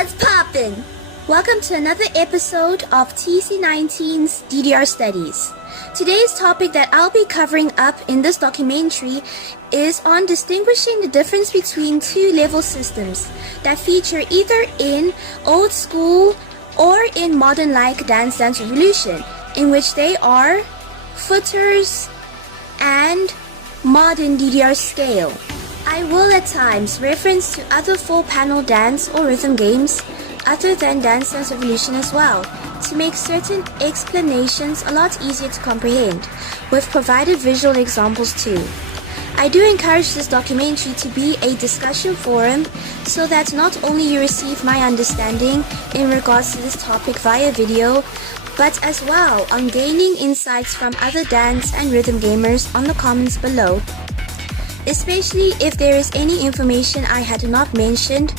What's poppin'? Welcome to another episode of TC19's DDR Studies. Today's topic that I'll be covering up in this documentary is on distinguishing the difference between two level systems that feature either in old school or in modern like Dance Dance Revolution, in which they are footers and modern DDR scale. I will at times reference to other full-panel dance or rhythm games other than Dance Dance Revolution as well, to make certain explanations a lot easier to comprehend, with provided visual examples too. I do encourage this documentary to be a discussion forum so that not only you receive my understanding in regards to this topic via video, but as well on gaining insights from other dance and rhythm gamers on the comments below, especially if there is any information I had not mentioned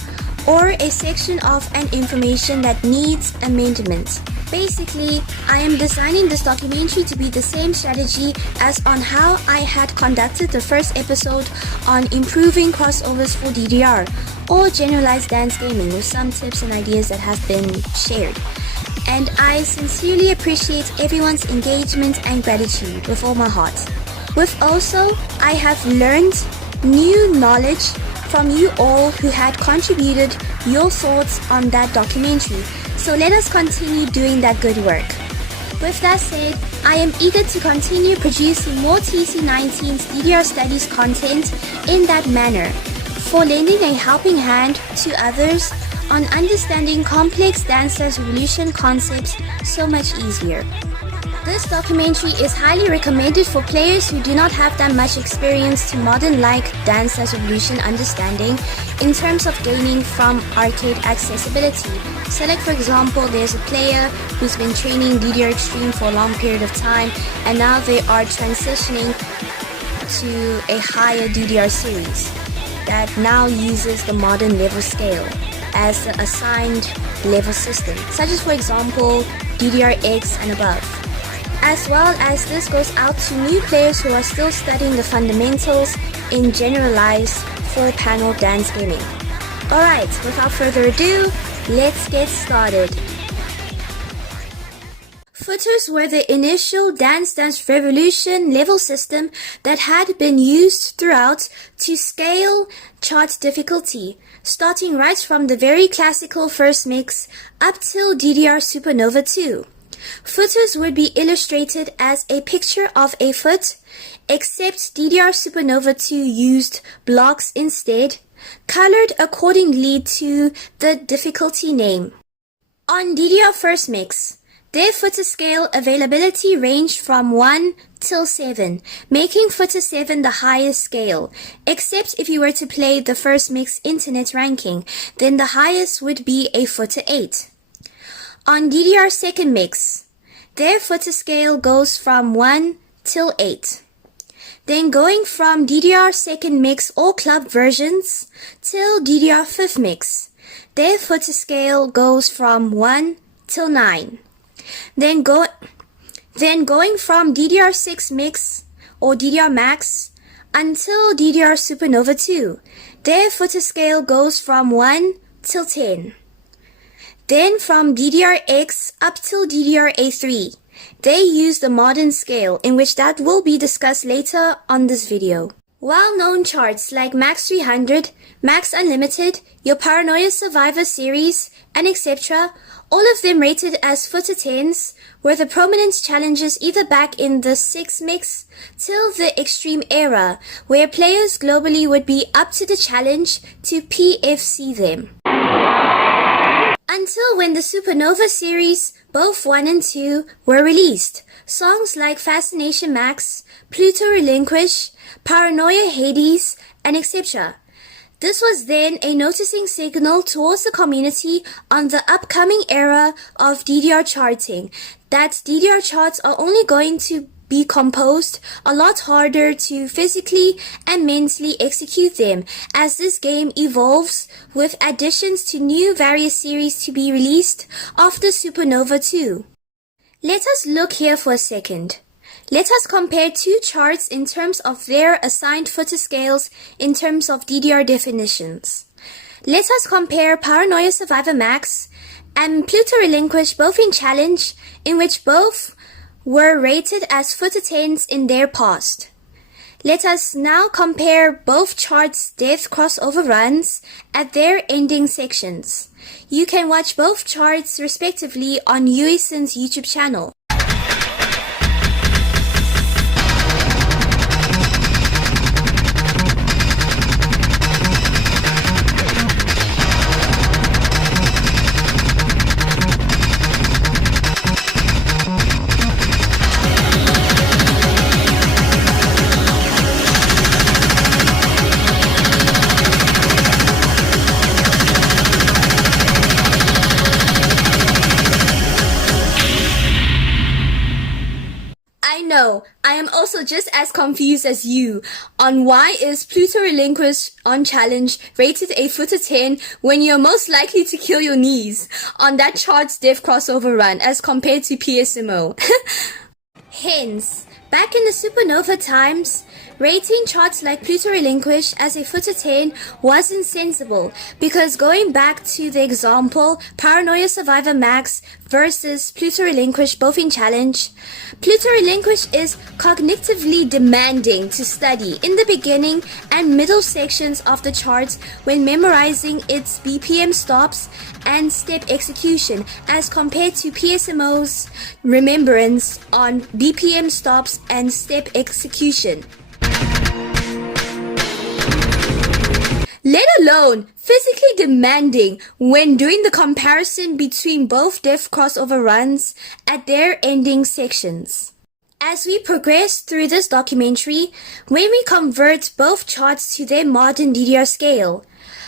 or a section of an information that needs amendment. Basically, I am designing this documentary to be the same strategy as on how I had conducted the first episode on improving crossovers for DDR or generalized dance gaming, with some tips and ideas that have been shared. And I sincerely appreciate everyone's engagement and gratitude with all my heart. With also, I have learned new knowledge from you all who had contributed your thoughts on that documentary. So let us continue doing that good work. With that said, I am eager to continue producing more TC19's DDR Studies content in that manner, for lending a helping hand to others on understanding complex Dance Dance Revolution concepts so much easier. This documentary is highly recommended for players who do not have that much experience to modern-like Dance Dance Revolution understanding in terms of gaining from arcade accessibility. So like for example, there's a player who's been training DDR Extreme for a long period of time and now they are transitioning to a higher DDR series that now uses the modern level scale as the assigned level system, such as for example DDR-X and above. As well as this goes out to new players who are still studying the fundamentals in generalized full-panel dance gaming. Alright, without further ado, let's get started. Footers were the initial Dance Dance Revolution level system that had been used throughout to scale chart difficulty, starting right from the very classical first mix up till DDR Supernova 2. Footers would be illustrated as a picture of a foot, except DDR Supernova 2 used blocks instead, colored accordingly to the difficulty name. On DDR First Mix, their footer scale availability ranged from 1 till 7, making footer 7 the highest scale, except if you were to play the First Mix internet ranking, then the highest would be a footer 8. On DDR Second Mix, their footer scale goes from 1 till 8. Then going from DDR Second Mix or club versions till DDR Fifth Mix, their footer scale goes from 1 till 9. Then going from DDR 6 Mix or DDR Max until DDR Supernova 2, their footer scale goes from 1 till 10. Then from DDR-X up till DDR-A3, they use the modern scale, in which that will be discussed later on this video. Well-known charts like Max 300, Max Unlimited, your Paranoia Survivor series, and etc., all of them rated as footer 10s, were the prominent challenges either back in the 6 mix till the Extreme era, where players globally would be up to the challenge to PFC them. Until when the Supernova series, both 1 and 2, were released, songs like Fascination Max, Pluto Relinquish, Paranoia Hades, and etc. This was then a noticing signal towards the community on the upcoming era of DDR charting, that DDR charts are only going to be composed a lot harder to physically and mentally execute them as this game evolves with additions to new various series to be released after Supernova 2. Let us look here for a second. Let us compare two charts in terms of their assigned footer scales in terms of DDR definitions. Let us compare Paranoia Survivor Max and Pluto Relinquish both in Challenge, in which both were rated as Footer 10's in their past. Let us now compare both charts' death crossover runs at their ending sections. You can watch both charts respectively on Uison's YouTube channel. No, I am also just as confused as you on why is Pluto Relinquish on Challenge rated a Footer 10 when you're most likely to kill your knees on that chart's death crossover run as compared to PSMO. Hence, back in the supernova times, rating charts like Pluto Relinquish as a Footer 10 wasn't sensible because going back to the example Paranoia Survivor Max versus Pluto Relinquish both in Challenge, Pluto Relinquish is cognitively demanding to study in the beginning and middle sections of the charts when memorizing its BPM stops and step execution as compared to PSMO's remembrance on BPM stops and step execution. Let alone physically demanding when doing the comparison between both death crossover runs at their ending sections. As we progress through this documentary, when we convert both charts to their modern DDR scale,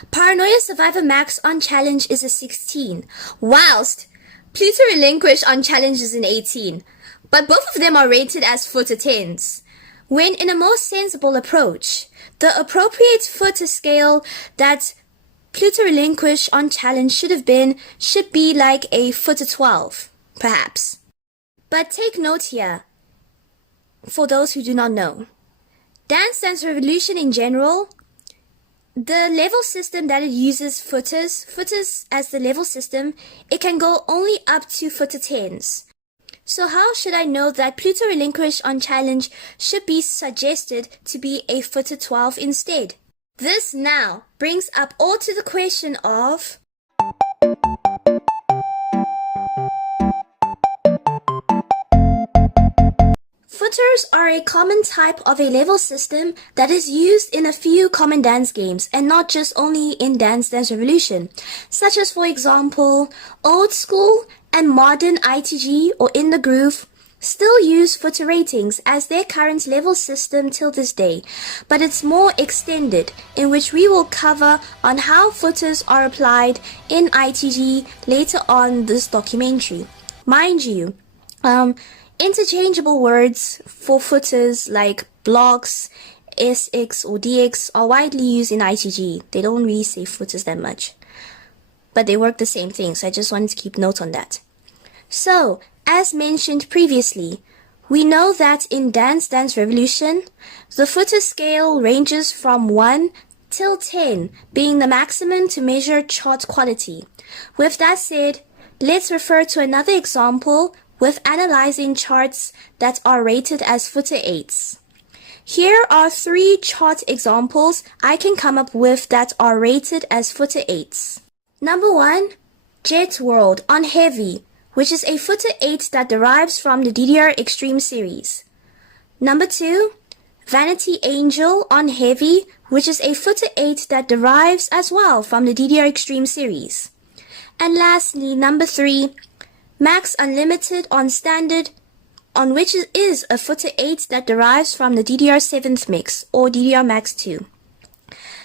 Paranoia Survivor Max on Challenge is a 16, whilst Pluto Relinquish on Challenge is an 18, but both of them are rated as Footer 10's. When in a more sensible approach, the appropriate Footer scale that Pluto Relinquish on Challenge should be like a Footer 12, perhaps. But take note here, for those who do not know. Dance Dance Revolution in general, the level system that it uses footers as the level system, it can go only up to Footer 10's. So how should I know that Pluto Relinquish on Challenge should be suggested to be a Footer 12 instead? This now brings up all to the question of footers are a common type of a level system that is used in a few common dance games and not just only in Dance Dance Revolution, such as for example, old school and modern ITG or In the Groove still use footer ratings as their current level system till this day, but it's more extended, in which we will cover on how footers are applied in ITG later on this documentary. Mind you, interchangeable words for footers like blocks, SX or DX are widely used in ITG. They don't really say footers that much, but they work the same thing, so I just wanted to keep note on that. So, as mentioned previously, we know that in Dance Dance Revolution, the footer scale ranges from 1 till 10, being the maximum to measure chart quality. With that said, let's refer to another example with analyzing charts that are rated as Footer 8's. Here are 3 chart examples I can come up with that are rated as Footer 8's. Number 1, Jet World on Heavy, which is a Footer 8 that derives from the DDR Extreme series. Number 2, Vanity Angel on Heavy, which is a Footer 8 that derives as well from the DDR Extreme series. And lastly, number 3, Max Unlimited on Standard, on which is a Footer 8 that derives from the DDR 7th mix or DDR Max 2.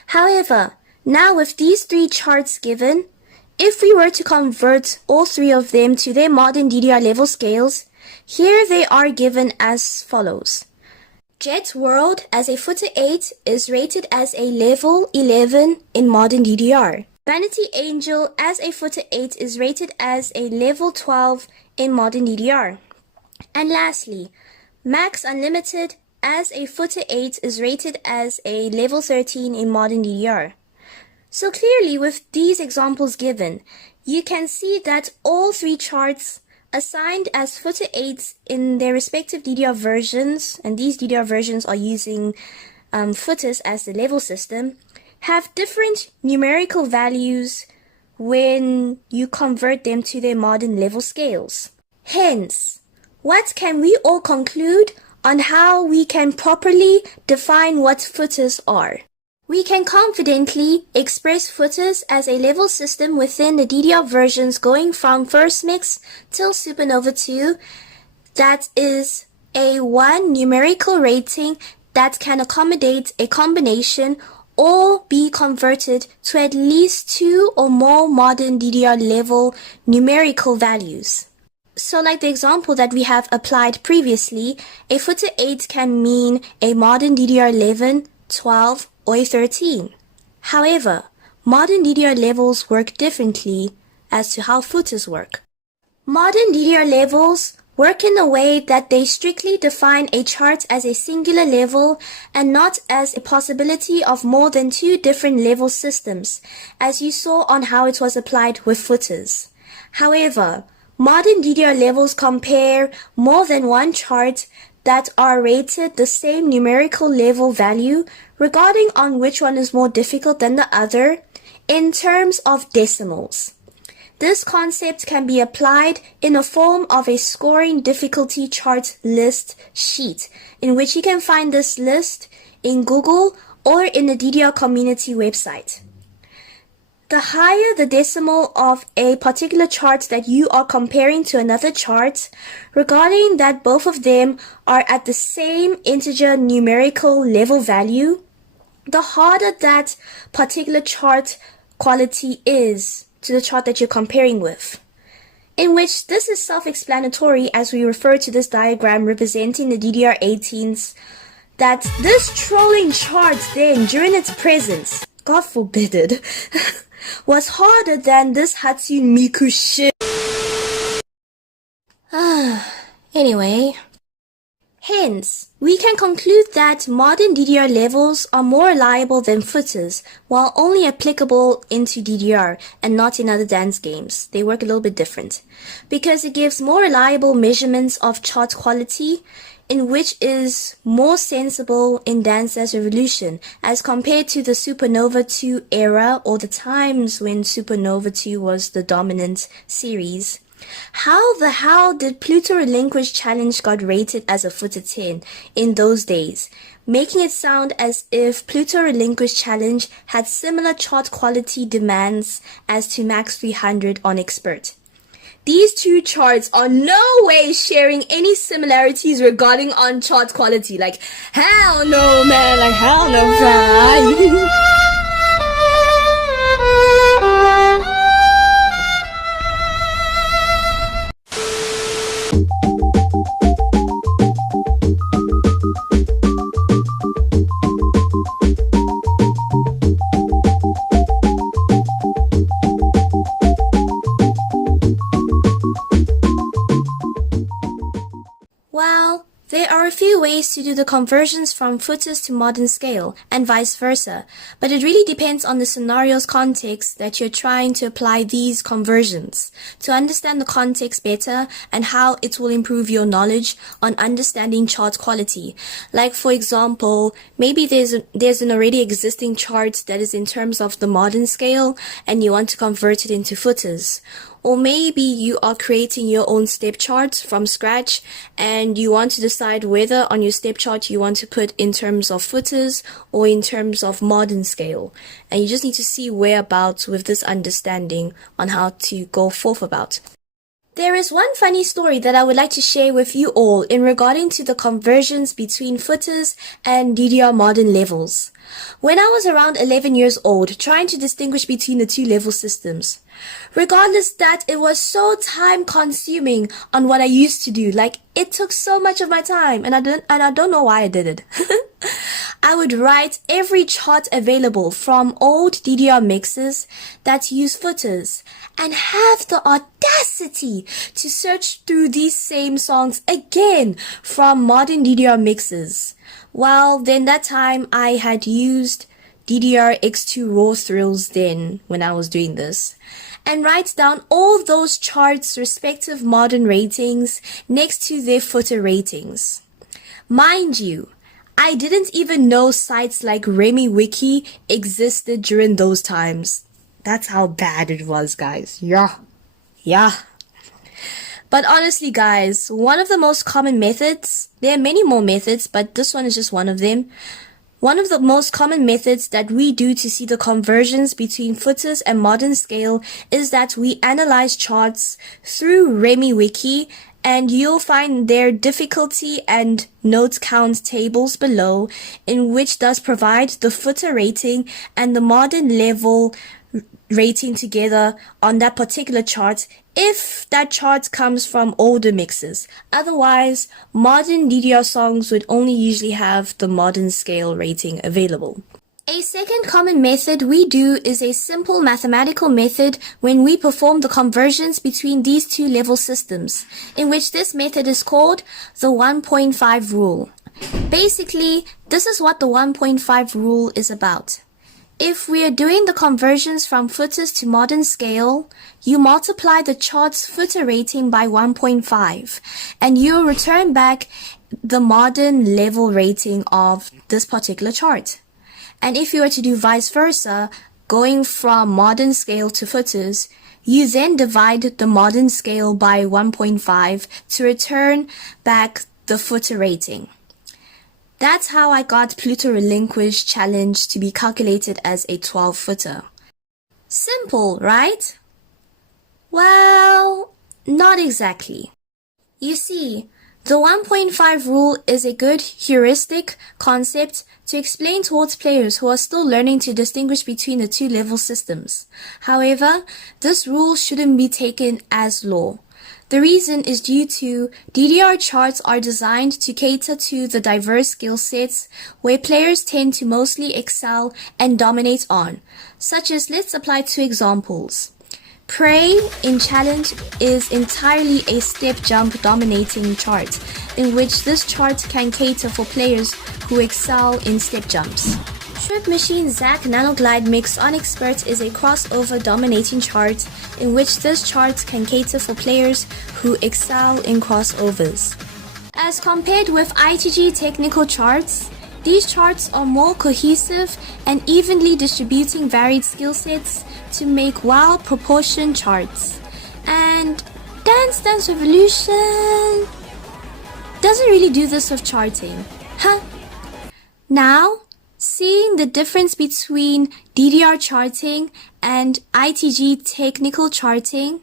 However, now with these 3 charts given, if we were to convert all 3 of them to their modern DDR level scales, here they are given as follows. Jet World as a Footer 8 is rated as a level 11 in modern DDR. Vanity Angel as a Footer 8 is rated as a level 12 in modern DDR. And lastly, Max Unlimited as a Footer 8 is rated as a level 13 in modern DDR. So clearly, with these examples given, you can see that all three charts assigned as footer 8s in their respective DDR versions, and these DDR versions are using footers as the level system, have different numerical values when you convert them to their modern level scales. Hence, what can we all conclude on how we can properly define what footers are? We can confidently express footers as a level system within the DDR versions going from first mix till Supernova 2 that is a one numerical rating that can accommodate a combination or be converted to at least two or more modern DDR level numerical values. So like the example that we have applied previously, a footer 8 can mean a modern DDR 11, 12, or a 13. However, modern DDR levels work differently as to how footers work. Modern DDR levels work in a way that they strictly define a chart as a singular level and not as a possibility of more than two different level systems, as you saw on how it was applied with footers. However, modern DDR levels compare more than one chart that are rated the same numerical level value regarding on which one is more difficult than the other in terms of decimals. This concept can be applied in a form of a scoring difficulty chart list sheet, in which you can find this list in Google or in the DDR community website. The higher the decimal of a particular chart that you are comparing to another chart, regarding that both of them are at the same integer numerical level value, the harder that particular chart quality is to the chart that you're comparing with. In which this is self-explanatory as we refer to this diagram representing the DDR18s, that this trolling chart then during its presence, God forbid it, was harder than this Hatsune Miku shit. Anyway. Hence, we can conclude that modern DDR levels are more reliable than footers, while only applicable into DDR and not in other dance games. They work a little bit different, because it gives more reliable measurements of chart quality, in which is more sensible in Dance Dance Revolution as compared to the Supernova 2 era or the times when Supernova 2 was the dominant series. How the hell did Pluto Relinquish Challenge got rated as a footer 10 in those days, making it sound as if Pluto Relinquish Challenge had similar chart quality demands as to Max 300 on Expert. These two charts are no way sharing any similarities regarding on chart quality. Like, hell no, man. Like, hell no, man. Well, there are a few ways to do the conversions from footers to modern scale, and vice versa, but it really depends on the scenario's context that you're trying to apply these conversions, to understand the context better and how it will improve your knowledge on understanding chart quality. Like, for example, maybe there's an already existing chart that is in terms of the modern scale, and you want to convert it into footers. Or maybe you are creating your own step chart from scratch and you want to decide whether on your step chart you want to put in terms of footers or in terms of modern scale. And you just need to see whereabouts with this understanding on how to go forth about. There is one funny story that I would like to share with you all in regarding to the conversions between footers and DDR modern levels. When I was around 11 years old, trying to distinguish between the two level systems, regardless that it was so time consuming on what I used to do, like it took so much of my time and I don't know why I did it. I would write every chart available from old DDR mixes that use footers and have the audacity to search through these same songs again from modern DDR mixes. Well, then that time I had used DDR-X2 raw thrills then when I was doing this, and write down all those charts' respective modern ratings next to their footer ratings. Mind you, I didn't even know sites like RemiWiki existed during those times. That's how bad it was, guys. Yeah. But honestly, guys, one of the most common methods, there are many more methods, but this one is just one of them. One of the most common methods that we do to see the conversions between footers and modern scale is that we analyze charts through RemiWiki, and you'll find their difficulty and note count tables below, in which does provide the footer rating and the modern level rating together on that particular chart if that chart comes from older mixes. Otherwise, modern DDR songs would only usually have the modern scale rating available. A second common method we do is a simple mathematical method when we perform the conversions between these two level systems, in which this method is called the 1.5 rule. Basically, this is what the 1.5 rule is about. If we are doing the conversions from footers to modern scale, you multiply the chart's footer rating by 1.5, and you'll return back the modern level rating of this particular chart. And if you were to do vice versa, going from modern scale to footers, you then divide the modern scale by 1.5 to return back the footer rating. That's how I got Pluto Relinquish Challenge to be calculated as a 12-footer. Simple, right? Well, not exactly. You see, the 1.5 rule is a good heuristic concept to explain towards players who are still learning to distinguish between the two level systems. However, this rule shouldn't be taken as law. The reason is due to DDR charts are designed to cater to the diverse skill sets where players tend to mostly excel and dominate on, such as, let's apply two examples. Prey in Challenge is entirely a step jump dominating chart, in which this chart can cater for players who excel in step jumps. Trip Machine Zack Nanoglide Mix on Expert is a crossover dominating chart, in which this chart can cater for players who excel in crossovers. As compared with ITG technical charts, these charts are more cohesive and evenly distributing varied skill sets to make well-proportioned charts. And Dance Dance Revolution doesn't really do this with charting. Now, seeing the difference between DDR charting and ITG technical charting,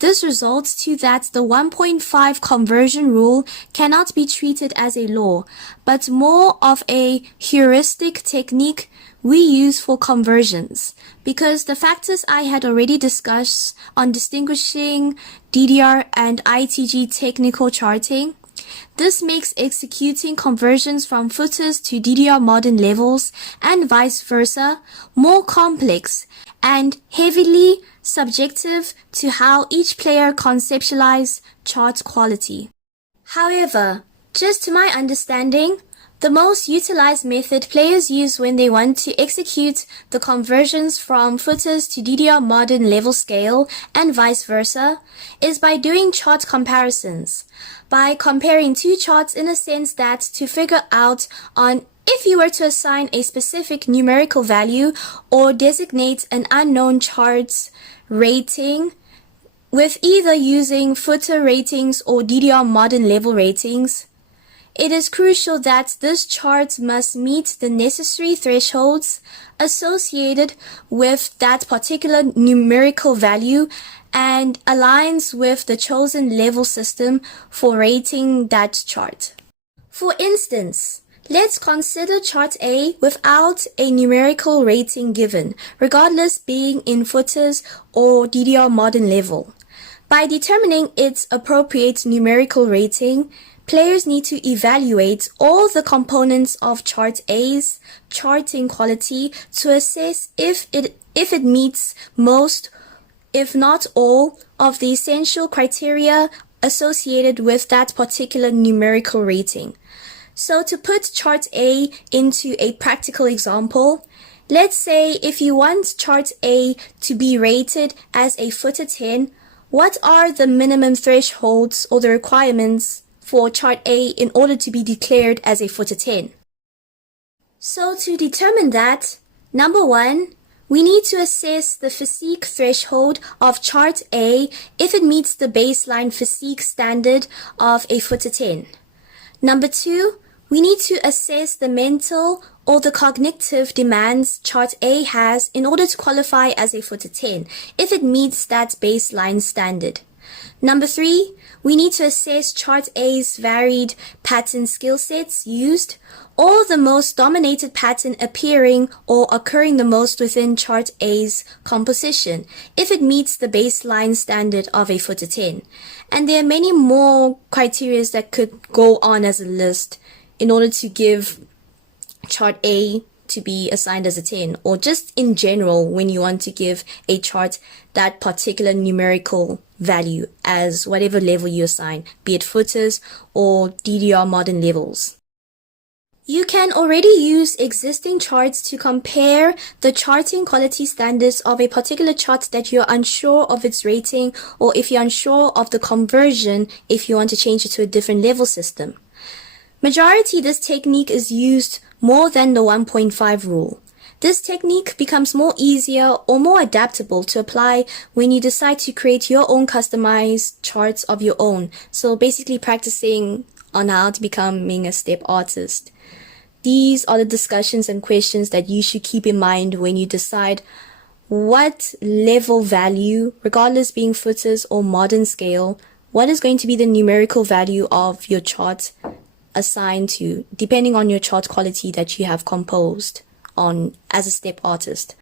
this results to that the 1.5 conversion rule cannot be treated as a law, but more of a heuristic technique we use for conversions, because the factors I had already discussed on distinguishing DDR and ITG technical charting, this makes executing conversions from footers to DDR modern levels and vice versa more complex and heavily subjective to how each player conceptualizes chart quality. However, just to my understanding, the most utilized method players use when they want to execute the conversions from footers to DDR modern level scale and vice versa is by doing chart comparisons, by comparing two charts in a sense that to figure out on if you were to assign a specific numerical value or designate an unknown chart's rating with either using footer ratings or DDR modern level ratings. It is crucial that this chart must meet the necessary thresholds associated with that particular numerical value and aligns with the chosen level system for rating that chart. For instance, let's consider chart A without a numerical rating given, regardless being in footers or DDR modern level. By determining its appropriate numerical rating, players need to evaluate all the components of chart A's charting quality to assess if it meets most, if not all, of the essential criteria associated with that particular numerical rating. So to put chart A into a practical example, Let's say if you want chart A to be rated as a footer 10, what are the minimum thresholds or the requirements for chart A in order to be declared as a footer 10? So to determine that, number one, we need to assess the physique threshold of chart A if it meets the baseline physique standard of a footer 10. Number two, we need to assess the mental or the cognitive demands chart A has in order to qualify as a footer 10 if it meets that baseline standard. Number three, we need to assess chart A's varied pattern skill sets used, or the most dominated pattern appearing or occurring the most within chart A's composition, if it meets the baseline standard of a footer 10. And there are many more criteria that could go on as a list in order to give chart A to be assigned as a 10, or just in general when you want to give a chart that particular numerical value as whatever level you assign, be it footers or DDR modern levels. You can already use existing charts to compare the charting quality standards of a particular chart that you're unsure of its rating, or if you're unsure of the conversion if you want to change it to a different level system. Majority, this technique is used more than the 1.5 rule. This technique becomes more easier or more adaptable to apply when you decide to create your own customized charts of your own. So basically practicing on how to becoming a step artist. These are the discussions and questions that you should keep in mind when you decide what level value, regardless being footers or modern scale, what is going to be the numerical value of your chart assigned to, depending on your chart quality that you have composed on as a step artist.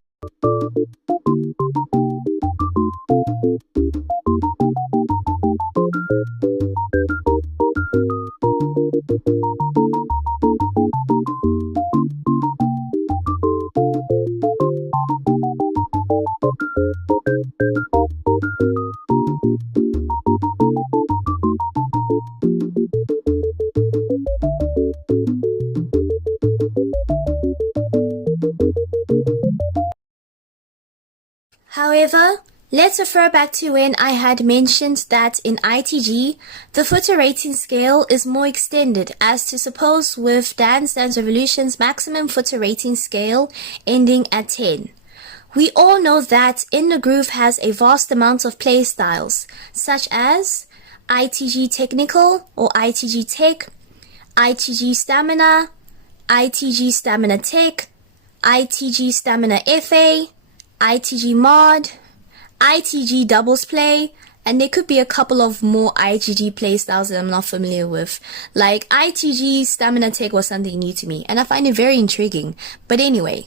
However, let's refer back to when I had mentioned that in ITG, the footer rating scale is more extended, as to suppose with Dance Dance Revolution's maximum footer rating scale ending at 10. We all know that In the Groove has a vast amount of play styles, such as ITG Technical or ITG Tech, ITG Stamina, ITG Stamina Tech, ITG Stamina FA, ITG Mod, ITG Doubles Play, and there could be a couple of more ITG playstyles that I'm not familiar with. Like ITG Stamina Tech was something new to me, and I find it very intriguing. But anyway,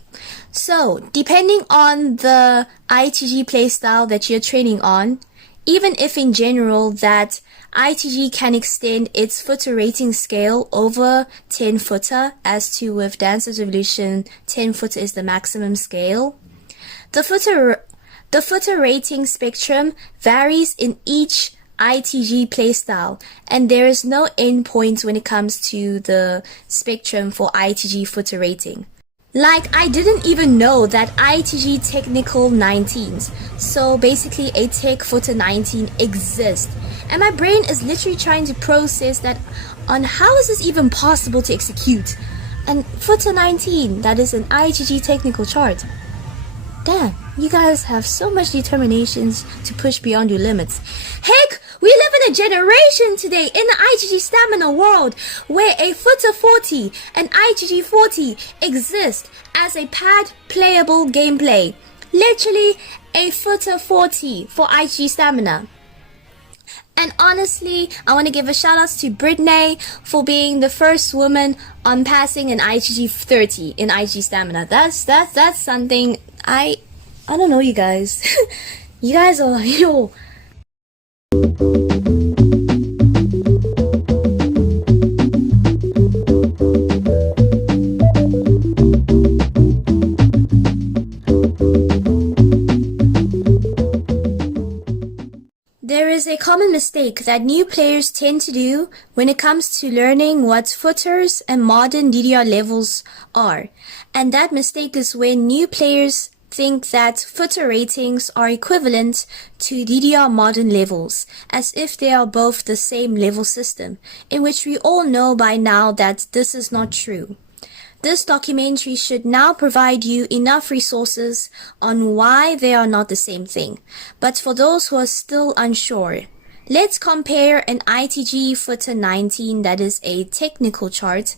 so depending on the ITG playstyle that you're training on, even if in general that ITG can extend its footer rating scale over 10 footer, as to with Dance's Revolution, 10 footer is the maximum scale. The footer rating spectrum varies in each ITG playstyle, and there is no endpoint when it comes to the spectrum for ITG footer rating. Like, I didn't even know that ITG Technical 19's, so basically a Tech Footer 19 exists, and my brain is literally trying to process that on how is this even possible to execute. And Footer 19, that is an ITG technical chart. Damn, you guys have so much determinations to push beyond your limits. Heck, we live in a generation today in the ITG Stamina world where a Footer 40 and ITG 40 exist as a pad playable gameplay. Literally a Footer 40 for ITG Stamina. And honestly, I want to give a shout out to Brittany for being the first woman on passing an ITG 30 in ITG Stamina. That's something I don't know, you guys. You guys are, yo. There is a common mistake that new players tend to do when it comes to learning what footers and modern DDR levels are. And that mistake is when new players think that footer ratings are equivalent to DDR modern levels, as if they are both the same level system, in which we all know by now that this is not true. This documentary should now provide you enough resources on why they are not the same thing. But for those who are still unsure, let's compare an ITG Footer 19, that is a technical chart,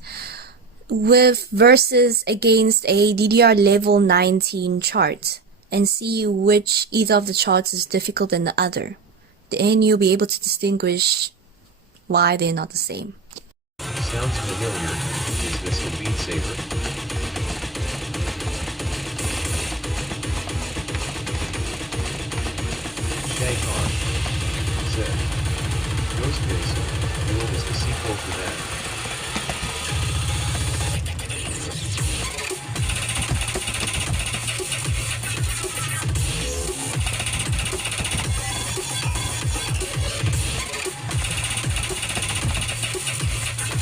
versus against a DDR level 19 chart, and see which either of the charts is difficult than the other. Then you'll be able to distinguish why they're not the same. Sounds familiar. Is this a Beat Saber? Shaykhon said, Ghostface, Duel is the sequel to that.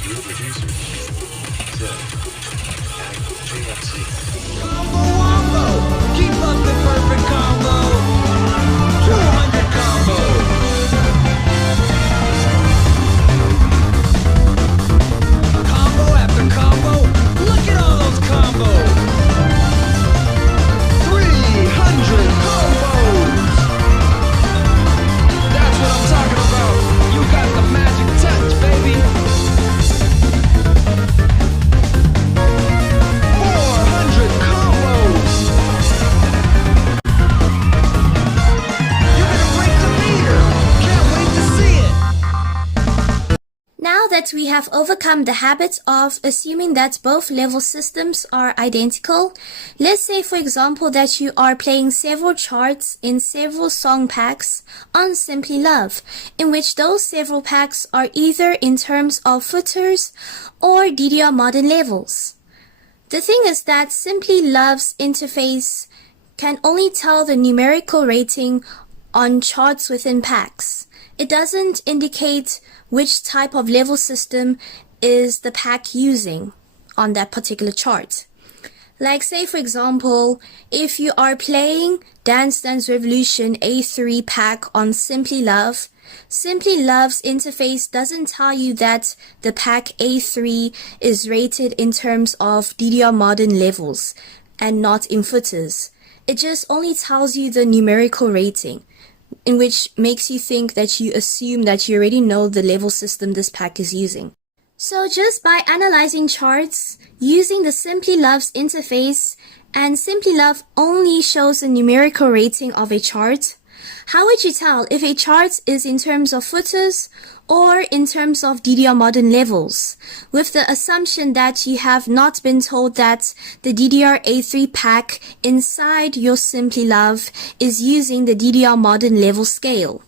Your producer said, Combo wombo! Keep up the perfect combo! 200 combo! Combo after combo! Look at all those combos! 300 combos! That's what I'm talking about! You got the magic touch, baby! 400 combos! You're gonna break the meter! Can't wait to see it! Now that we have overcome the habit of assuming that both level systems are identical, let's say for example that you are playing several charts in several song packs on Simply Love, in which those several packs are either in terms of footers or DDR modern levels. The thing is that Simply Love's interface can only tell the numerical rating on charts within packs. It doesn't indicate which type of level system is the pack using on that particular chart. Like say for example, if you are playing Dance Dance Revolution A3 pack on Simply Love, Simply Love's interface doesn't tell you that the pack A3 is rated in terms of DDR modern levels and not in footers. It just only tells you the numerical rating, in which makes you think that you assume that you already know the level system this pack is using. So just by analyzing charts, using the Simply Love's interface, and Simply Love only shows the numerical rating of a chart, how would you tell if a chart is in terms of footers or in terms of DDR modern levels, with the assumption that you have not been told that the DDR A3 pack inside your Simply Love is using the DDR modern level scale?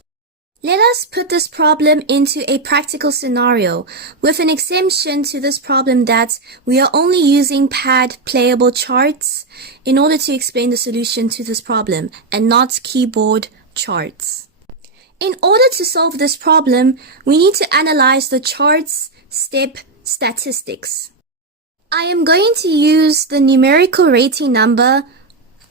Let us put this problem into a practical scenario with an exemption to this problem that we are only using pad playable charts in order to explain the solution to this problem and not keyboard charts. In order to solve this problem, we need to analyze the chart's step statistics. I am going to use the numerical rating number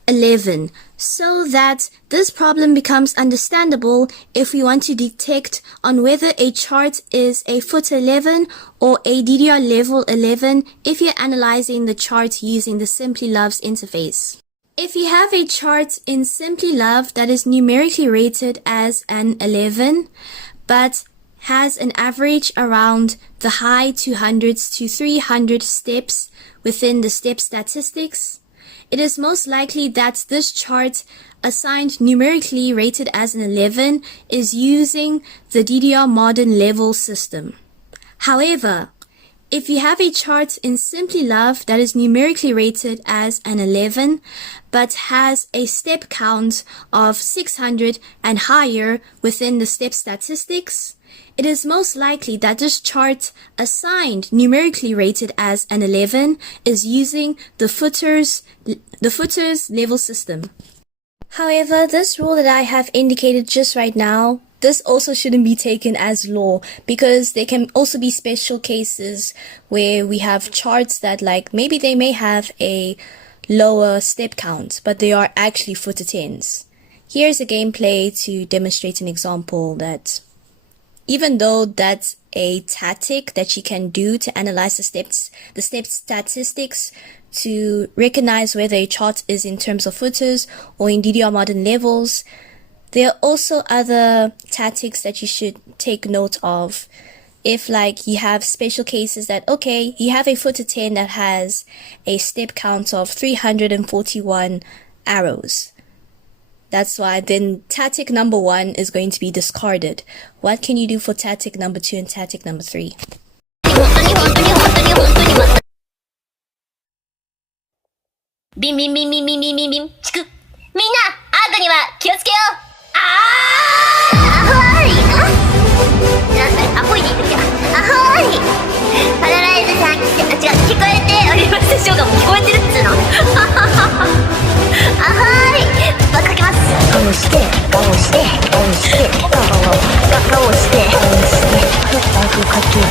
11 so that this problem becomes understandable if we want to detect on whether a chart is a footer 11 or a DDR level 11 if you're analyzing the chart using the Simply Love's interface. If you have a chart in Simply Love that is numerically rated as an 11, but has an average around the high 200s to 300 steps within the step statistics, it is most likely that this chart assigned numerically rated as an 11 is using the DDR modern level system. However, if you have a chart in Simply Love that is numerically rated as an 11, but has a step count of 600 and higher within the step statistics, it is most likely that this chart assigned numerically rated as an 11 is using the footers level system. However, this rule that I have indicated just right now, this also shouldn't be taken as law, because there can also be special cases where we have charts that, like, maybe they may have a lower step count, but they are actually footer 10s. Here's a gameplay to demonstrate an example that even though that's a tactic that you can do to analyze the step statistics to recognize whether a chart is in terms of footers or in DDR modern levels, there are also other tactics that you should take note of. If, like, you have special cases that, okay, you have a footer 10 that has a step count of 341 arrows. That's why then tactic number 1 is going to be discarded. What can you do for tactic number 2 and tactic number 3? Bim bim bim bim bim bim bim bim チクみんなアートには気をつけようアホーイアホイでいい時はアホーイパラライズさん来て、違う、聞こえておりますでしょうか。もう聞こえてるっつうのアホーイバカけますガオしてガオしてガオしてガオしてガオしてバグかける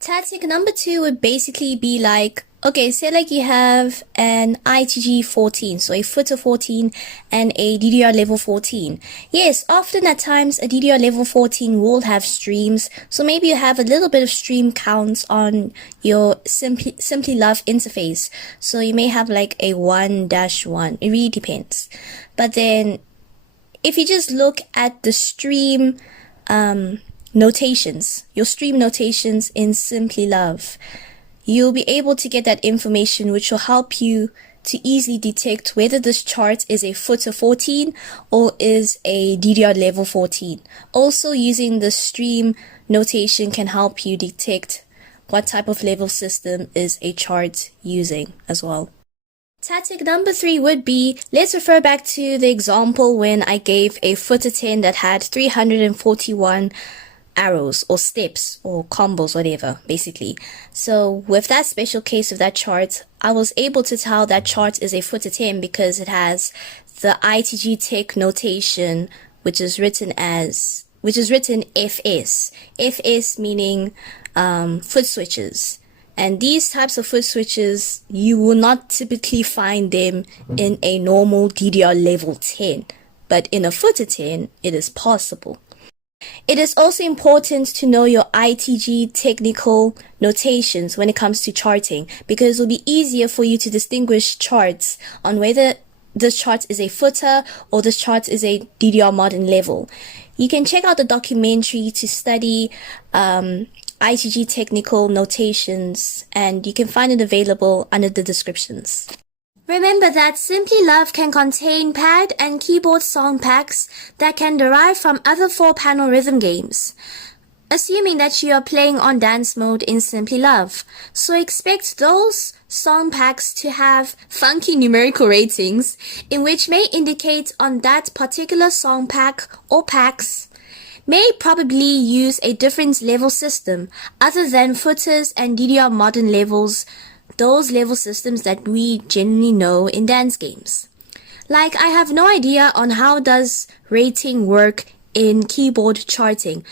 Tactic number 2 would basically be like, okay, say like you have an ITG 14, so a footer 14 and a DDR level 14. Yes, often at times a DDR level 14 will have streams, so maybe you have a little bit of stream counts on your Simply Love interface. So you may have like a 1-1, it really depends. But then if you just look at the stream notations, your stream notations in Simply Love, you'll be able to get that information, which will help you to easily detect whether this chart is a footer 14 or is a DDR level 14. Also, using the stream notation can help you detect what type of level system is a chart using as well. Tactic number 3 would be, let's refer back to the example when I gave a footer 10 that had 341 arrows or steps or combos, whatever, basically. So with that special case of that chart, I was able to tell that chart is a footer 10 because it has the ITG tech notation, which is written FS. FS meaning foot switches. And these types of foot switches, you will not typically find them in a normal DDR level 10. But in a footer 10, it is possible. It is also important to know your ITG technical notations when it comes to charting, because it will be easier for you to distinguish charts on whether this chart is a footer or this chart is a DDR modern level. You can check out the documentary to study ITG technical notations, and you can find it available under the descriptions. Remember that Simply Love can contain pad and keyboard song packs that can derive from other 4-panel rhythm games, assuming that you are playing on dance mode in Simply Love. So expect those song packs to have funky numerical ratings, in which may indicate on that particular song pack or packs may probably use a different level system other than footers and DDR modern levels, those level systems that we generally know in dance games. Like, I have no idea on how does rating work in keyboard charting,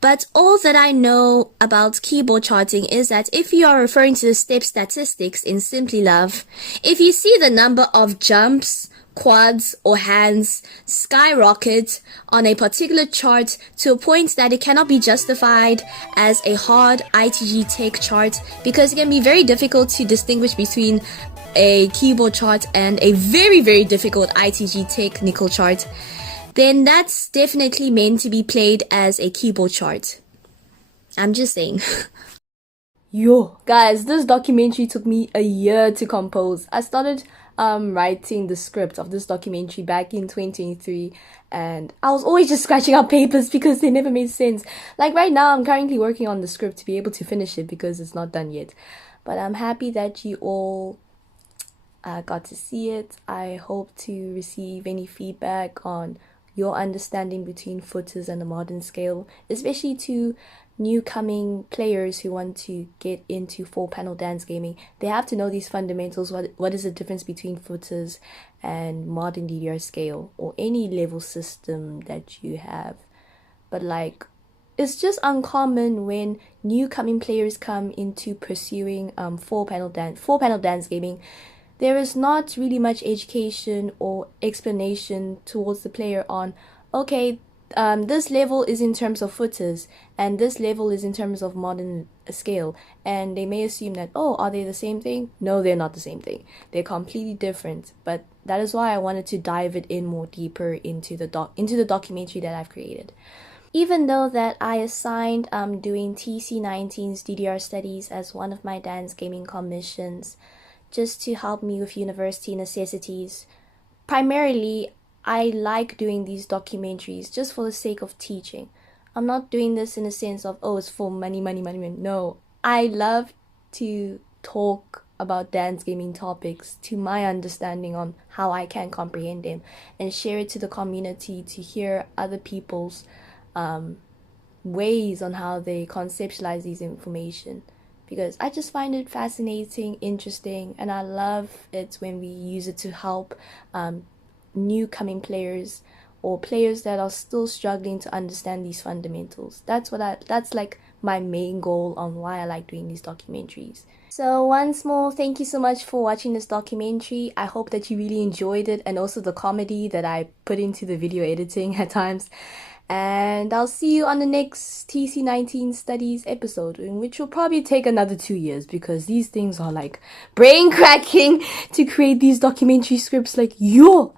but all that I know about keyboard charting is that if you are referring to the step statistics in Simply Love, if you see the number of jumps, quads, or hands skyrocket on a particular chart to a point that it cannot be justified as a hard ITG tech chart, because it can be very difficult to distinguish between a keyboard chart and a very, very difficult ITG technical chart, then that's definitely meant to be played as a keyboard chart. I'm just saying. Yo, guys, this documentary took me a year to compose. I started writing the script of this documentary back in 2023, and I was always just scratching out papers because they never made sense. Like right now, I'm currently working on the script to be able to finish it because it's not done yet. But I'm happy that you all got to see it. I hope to receive any feedback on your understanding between footers and the modern scale, especially to new coming players who want to get into 4-panel dance gaming. They have to know these fundamentals. What is the difference between footers and modern DDR scale or any level system that you have. But like, it's just uncommon when new coming players come into pursuing 4-panel dance gaming. There is not really much education or explanation towards the player on, okay, this level is in terms of footers and this level is in terms of modern scale, and they may assume that, oh, are they the same thing? No, they're not the same thing. They're completely different. But that is why I wanted to dive it in more deeper into the documentary that I've created. Even though that I assigned doing TC19's DDR studies as one of my dance gaming commissions, just to help me with university necessities. Primarily, I like doing these documentaries just for the sake of teaching. I'm not doing this in a sense of, oh, it's for money. No, I love to talk about dance gaming topics to my understanding on how I can comprehend them and share it to the community to hear other people's ways on how they conceptualize these information. Because I just find it fascinating, interesting, and I love it when we use it to help new coming players or players that are still struggling to understand these fundamentals. That's like my main goal on why I like doing these documentaries. So once more, thank you so much for watching this documentary. I hope that you really enjoyed it, and also the comedy that I put into the video editing at times. And I'll see you on the next TC19 studies episode, in which will probably take another 2 years because these things are like brain cracking to create these documentary scripts like yo.